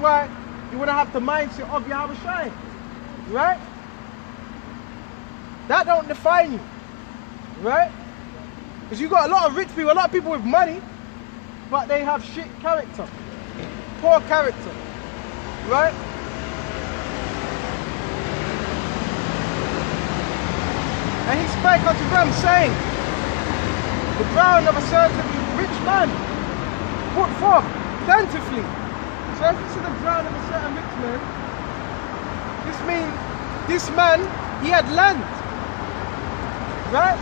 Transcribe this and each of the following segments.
why you want to have the mindset of Yahawashi, right? That don't define you, right? Because you got a lot of rich people, a lot of people with money, but they have shit character, poor character, right? And he spake unto them, saying, the ground of a certain rich man put forth plentifully. So if you see the ground of a certain rich man, this means this man, he had land, right?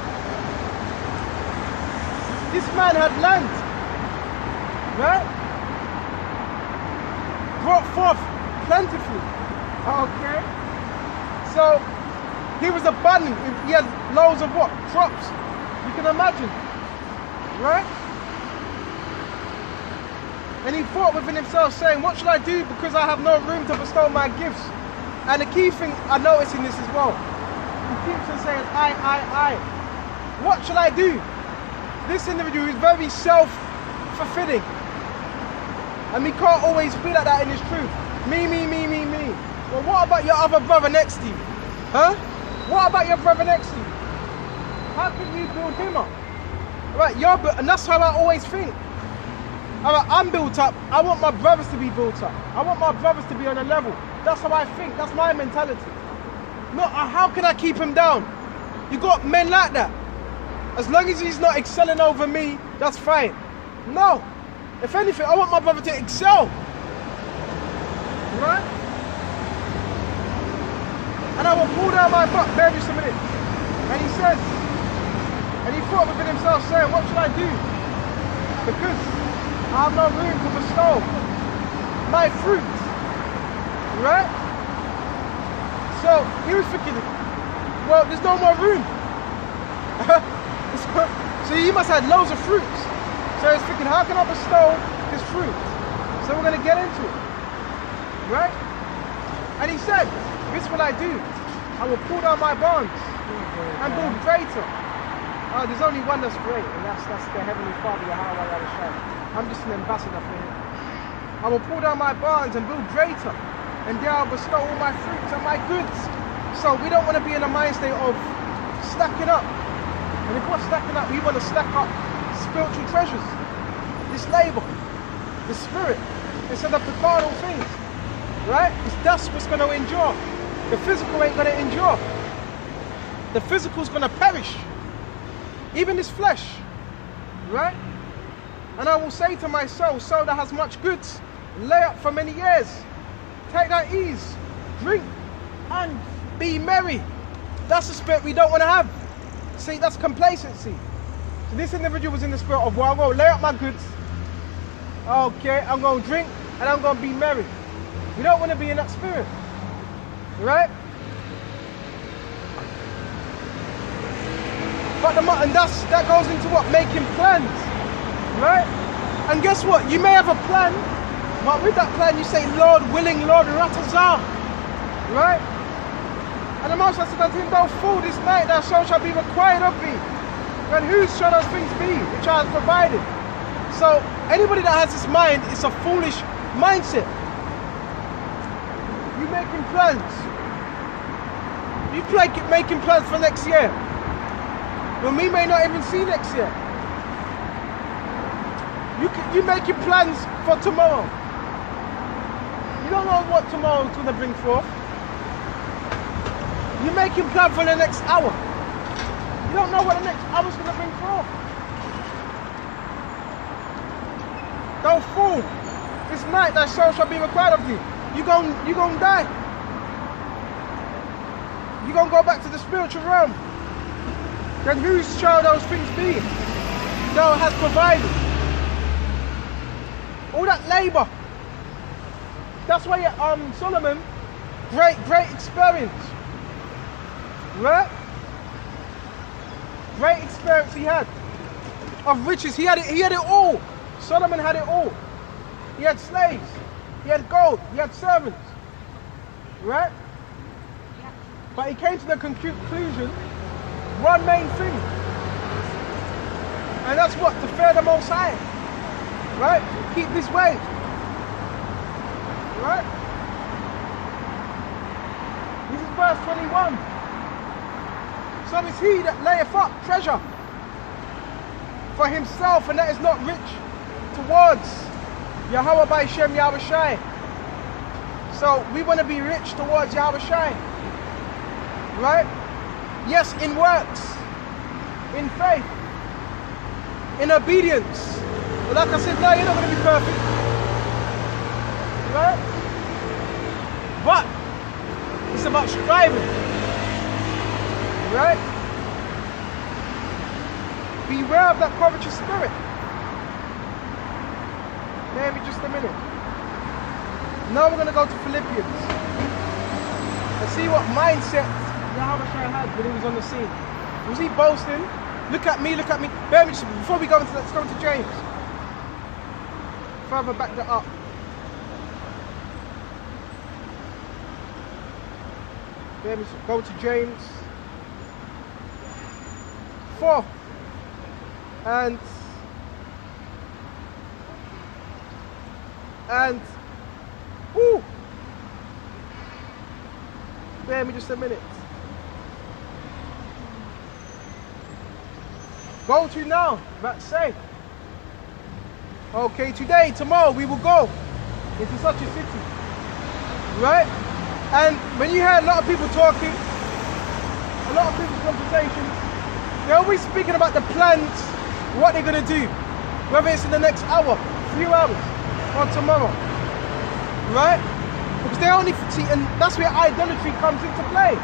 This man had land, right? Brought forth plentifully, okay? So he was abundant, he had loads of what? Crops, you can imagine, right? And he thought within himself, saying, what shall I do, because I have no room to bestow my gifts? And the key thing I notice in this as well, he keeps on saying, I. What shall I do? This individual is very self-fulfilling. And we can't always be like that in his truth. Me. Well, what about your other brother next to you? Huh? What about your brother next to you? How can you build him up? Right, and that's how I always think. Alright, I'm built up. I want my brothers to be built up. I want my brothers to be on a level. That's how I think. That's my mentality. Not how can I keep him down? You got men like that. As long as he's not excelling over me, that's fine. No. If anything, I want my brother to excel. Right? And I will pull down my butt, bear just a minute. And he says, and he thought within himself, saying, what should I do? Because I have no room to bestow my fruit. Right? So he was thinking, well, there's no more room. So he must have loads of fruits. So he's thinking, how can I bestow his fruit? So we're going to get into it. Right? And he said, this will I do. I will pull down my barns and build greater. Oh, there's only one that's great, and that's the Heavenly Father, Yahawah Wa Yahawashi. I'm just an ambassador for him. I will pull down my barns and build greater, and there I'll bestow all my fruits and my goods. So we don't want to be in a mind state of stacking up. And if we're stacking up, we want to stack up spiritual treasures. This labor, the spirit, instead of the carnal things. Right? Because that's what's going to endure. The physical ain't going to endure. The physical's going to perish. Even this flesh. Right? And I will say to my soul, soul that has much goods, lay up for many years. Take that ease. Drink and be merry. That's the spirit we don't want to have. See, that's complacency. So this individual was in the spirit of, well, I'm going to lay up my goods. Okay, I'm going to drink and I'm going to be merry. We don't want to be in that spirit. Right? But and that goes into what? Making plans. Right? And guess what? You may have a plan, but with that plan you say, Lord willing, Lord ratazah. Right? And the Most High said unto him, thou fool, this night thou so shall be required of thee. And whose shall those things be which I have provided? So anybody that has this mind, it's a foolish mindset. You making plans. You making plans for next year. When we may not even see next year. You making plans for tomorrow. You don't know what tomorrow is going to bring forth. You're making plans for the next hour. You don't know what the next hour is going to bring forth. Don't fool. This night thy soul shall be required of thee. You're going to die. You're going to go back to the spiritual realm. Then whose shall those things be thou hast provided? All that labor. That's why Solomon, great experience. Right? Great experience he had of riches. He had it all. Solomon had it all. He had slaves. He had gold. He had servants. Right? But he came to the conclusion, one main thing. And that's what? To fear the Most High. Right? Keep this way. Right? This is verse 21. So is he that layeth up treasure for himself, and that is not rich towards Yahawah Wa Yahawashi. So we want to be rich towards Yahawashi. Right? Yes, in works, in faith, in obedience. But like I said, no, you're not going to be perfect. Right? But it's about striving. Right? Beware of that covetous spirit. Maybe just a minute. Now we're going to go to Philippians and see what mindset Yahawashi had when he was on the scene. Was he boasting? Look at me, look at me. Bear me just, before we go into, let's go into James. Further back that up. Bear me, go to James 4. And woo! Bear me just a minute. Go to now, but say. Okay, today, tomorrow, we will go into such a city. Right? And when you hear a lot of people talking, a lot of people's conversations, they're always speaking about the plans, what they're going to do. Whether it's in the next hour, few hours, or tomorrow. Right? Because they only see, and that's where idolatry comes into play.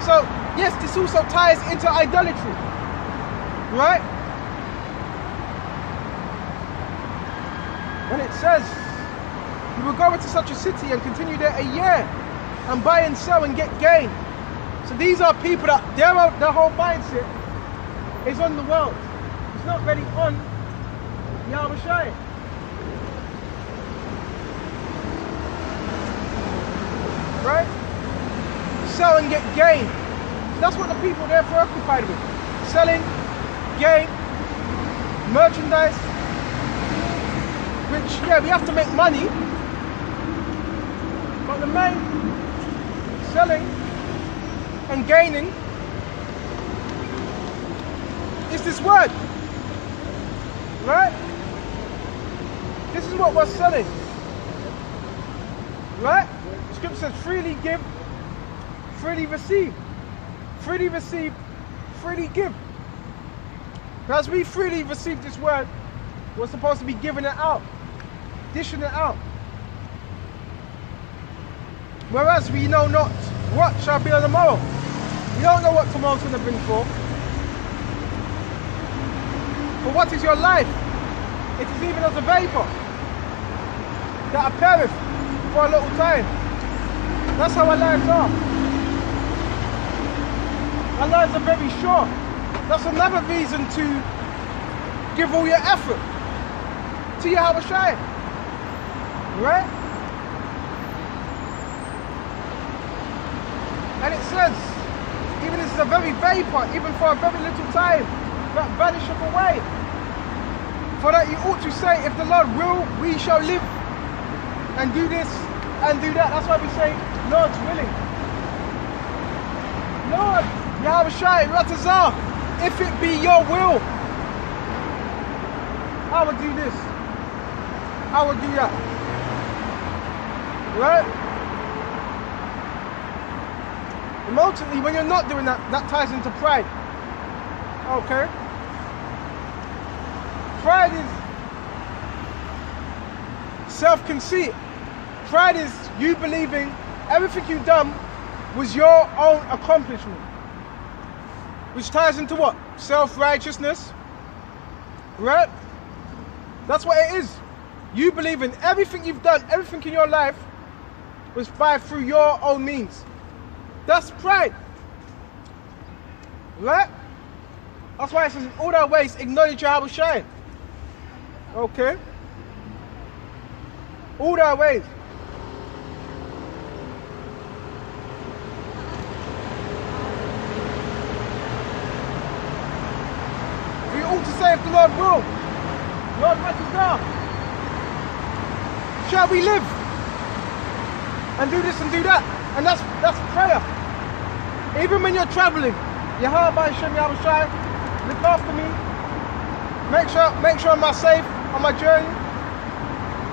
So, yes, this also ties into idolatry. Right? When it says, you will go into such a city and continue there a year and buy and sell and get gain. So these are people that their whole mindset is on the world. It's not really on Yahawashi. Right? Sell and get gain. That's what the people they're preoccupied with. Selling, gain, merchandise. Which, yeah, we have to make money. But the main selling and gaining is this word. Right? This is what we're selling. Right? The scripture says freely give, freely receive. Freely receive, freely give. But as we freely receive this word, we're supposed to be giving it out, dishing it out. Whereas we know not what shall be on the morrow. We don't know what tomorrow's going to bring forth. But what is your life? It is even as a vapor that appeareth for a little time. That's how our lives are. Our lives are very short. That's another reason to give all your effort to Yahawashi. Right? And it says, even this is a very vapor, even for a very little time, that vanisheth away. For that you ought to say, if the Lord will, we shall live and do this and do that. That's why we say, Lord's willing. Lord, Yahawashi, Ratazah, if it be your will, I will do this. I will do that. Right? And ultimately, when you're not doing that, that ties into pride. Okay? Pride is self-conceit. Pride is you believing everything you've done was your own accomplishment. Which ties into what? Self-righteousness. Right? That's what it is. You believe in everything you've done, everything in your life was through your own means. That's pride. Right? That's why it says in all our ways acknowledge Yahawashi. Okay? All our ways. We ought to say if the Lord will. Lord, what is now? Shall we live and do this and do that. And that's prayer. Even when you're traveling, Yahawah Wa Yahawashi, look after me. Make sure I'm safe on my journey.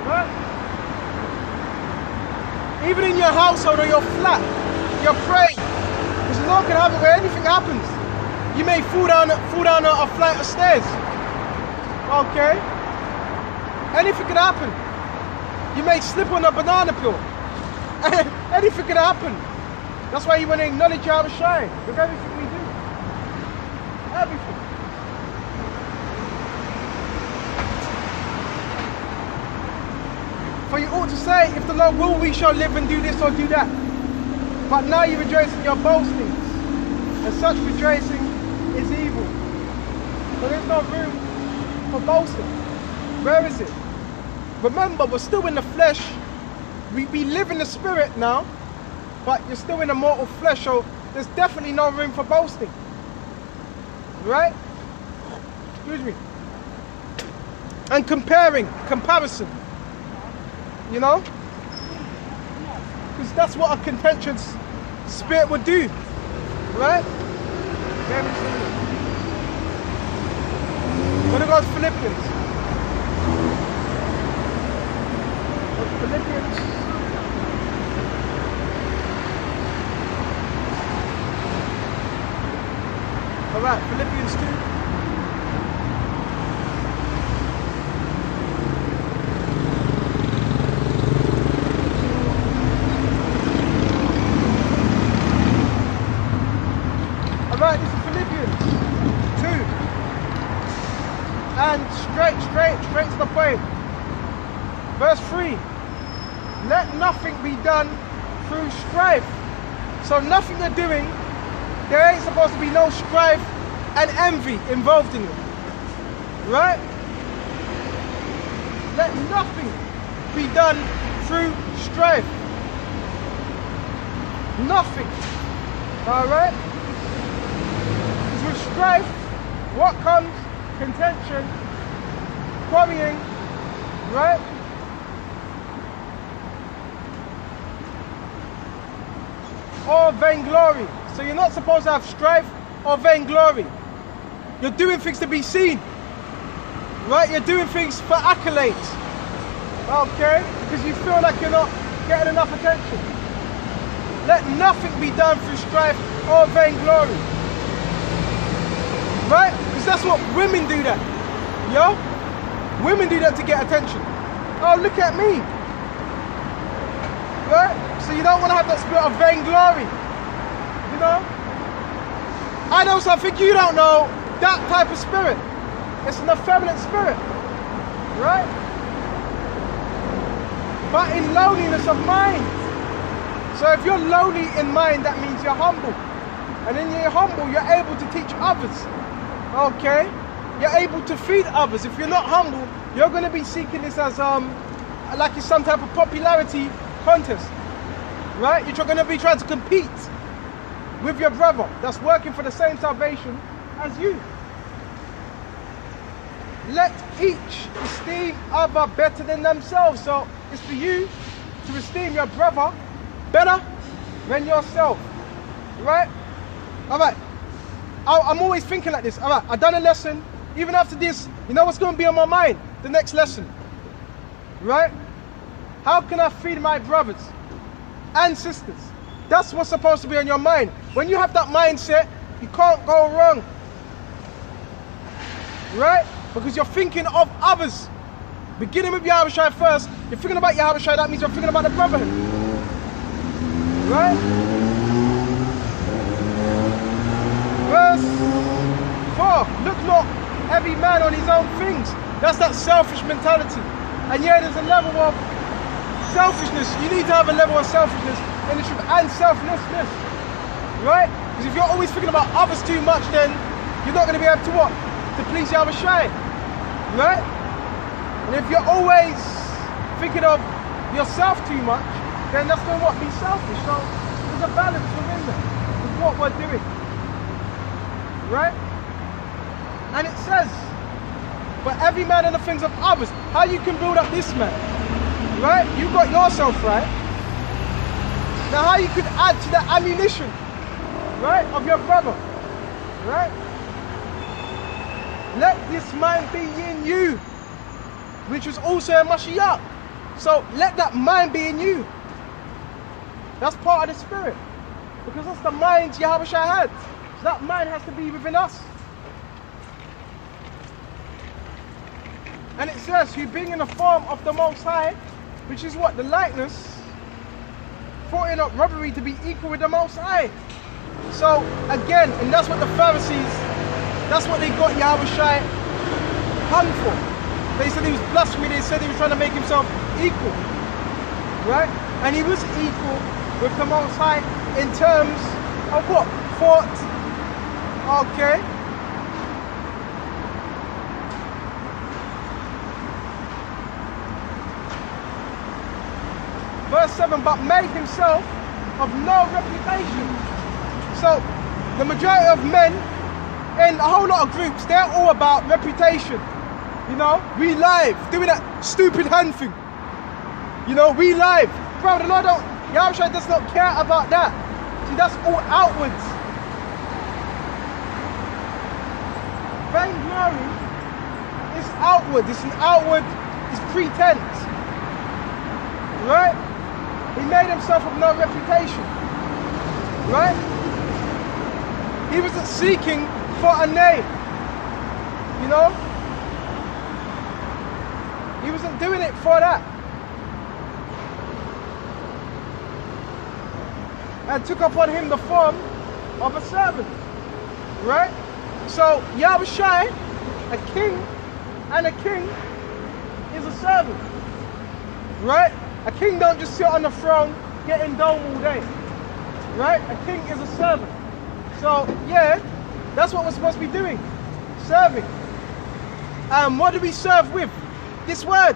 Right? Even in your household or your flat, you're praying. Because Lord can happen where anything happens. You may fall down a flight of stairs. Okay? Anything could happen. You may slip on a banana peel. Anything could happen. That's why you want to acknowledge Yahawah with everything we do. Everything. For you ought to say, if the Lord will, we shall live and do this or do that. But now you rejoice in your boastings, and such rejoicing is evil. So there's no room for boasting. Where is it? Remember, we're still in the flesh. We live in the spirit now, but you're still in a mortal flesh, so there's definitely no room for boasting. Right? Excuse me. And comparison. You know? Because that's what a contentious spirit would do. Right? We're going to go to Philippians. Alright, Philippians 2. Alright, this is Philippians 2. And straight to the point. Verse 3. Let nothing be done through strife. So nothing you're doing, there ain't supposed to be no strife and envy involved in it. Right? Let nothing be done through strife. Nothing. Alright? Because with strife, what comes? Contention, quarrying, right? Or vainglory. So you're not supposed to have strife or vainglory. You're doing things to be seen. Right? You're doing things for accolades. Okay? Because you feel like you're not getting enough attention. Let nothing be done through strife or vainglory. Right? Because that's what women do that. Yo? Women do that to get attention. Oh, look at me. Right? So you don't want to have that spirit of vainglory. You know? I know something you don't know. That type of spirit. It's an effeminate spirit. Right? But in lowliness of mind. So if you're lowly in mind, that means you're humble. And when you're humble, you're able to teach others. Okay? You're able to feed others. If you're not humble, you're going to be seeking this as like it's some type of popularity contest. Right? You're going to be trying to compete with your brother that's working for the same salvation as you. Let each esteem other better than themselves. So it's for you to esteem your brother better than yourself. Right? Alright. I'm always thinking like this. Alright, I've done a lesson. Even after this, you know what's going to be on my mind? The next lesson. Right? How can I feed my brothers and sisters? That's what's supposed to be on your mind. When you have that mindset, you can't go wrong. Right? Because you're thinking of others. Beginning with Yahawah first, you're thinking about Yahawah, that means you're thinking about the brotherhood. Right? Verse 4, look not every man on his own things. That's that selfish mentality. And yeah, there's a level of selfishness. You need to have a level of selfishness in the truth and selflessness. Right? Because if you're always thinking about others too much, then you're not going to be able to what? To please Yahawah. Right? And if you're always thinking of yourself too much, then that's going to what? Be selfish. So there's a balance within that with what we're doing. Right? And it says, but every man in the things of others. How you can build up this man? Right? You got yourself right. Now how you could add to the ammunition, right, of your brother, right? Let this mind be in you, which was also a Mashiach. So let that mind be in you. That's part of the spirit. Because that's the mind Yahawah had. So that mind has to be within us. And it says, who being in the form of the Most High, which is what? The likeness, thought in robbery to be equal with the Most High. So again, and that's what the Pharisees, that's what they got Yahawah hung for. They said he was blasphemy, they said he was trying to make himself equal. Right? And he was equal with the Most High in terms of what? Thought. Okay. Verse 7, but made himself of no reputation. So, the majority of men in a whole lot of groups, they're all about reputation. You know, we live, doing that stupid hand thing. You know, we live. Bro, the Lord Yahawah does not care about that. See, that's all outwards. Vainglory is outward. It's an outward, it's pretense. Right? He made himself of no reputation. Right? He wasn't seeking for a name. You know? He wasn't doing it for that. And took upon him the form of a servant. Right? So Yahawah, a king, and a king is a servant. Right? A king don't just sit on the throne getting dome all day. Right? A king is a servant. So yeah, that's what we're supposed to be doing. Serving. What do we serve with? This word.